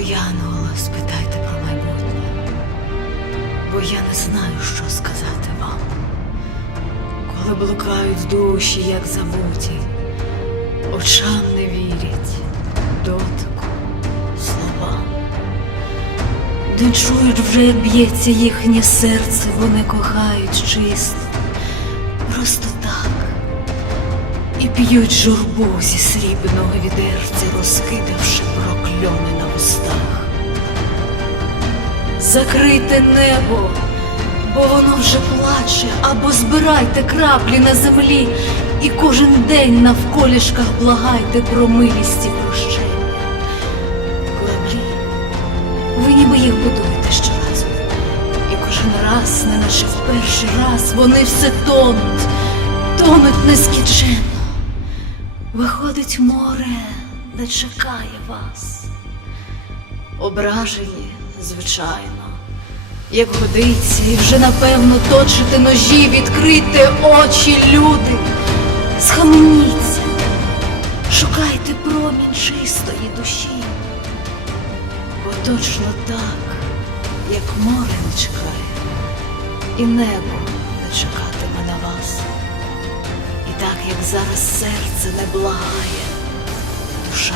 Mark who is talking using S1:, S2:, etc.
S1: У спитайте про майбутнє, бо я не знаю, що сказати вам. Коли блукають душі, як забуті, очам не вірять, дотику, словам. Не чують вже, як б'ється їхнє серце, вони кохають чисто, просто так, і п'ють журбу зі срібного відерця, розкидавши прокляття прокльони на устах. Закрийте небо, бо воно вже плаче, або збирайте краплі на землі, і кожен день навколішках благайте про милість і прощення. Кораблі, ви ніби їх будуєте щоразу, і кожен раз, не наче в перший раз, вони все тонуть, тонуть нескінченно. Виходить море, не чекає вас. Ображені, звичайно, як годиться, і вже напевно точите ножі, відкрийте очі, люди, схаменіться, шукайте промінь чистої душі, бо точно так, як море не чекає, і небо не чекатиме на вас. І так, як зараз серце не благає, душа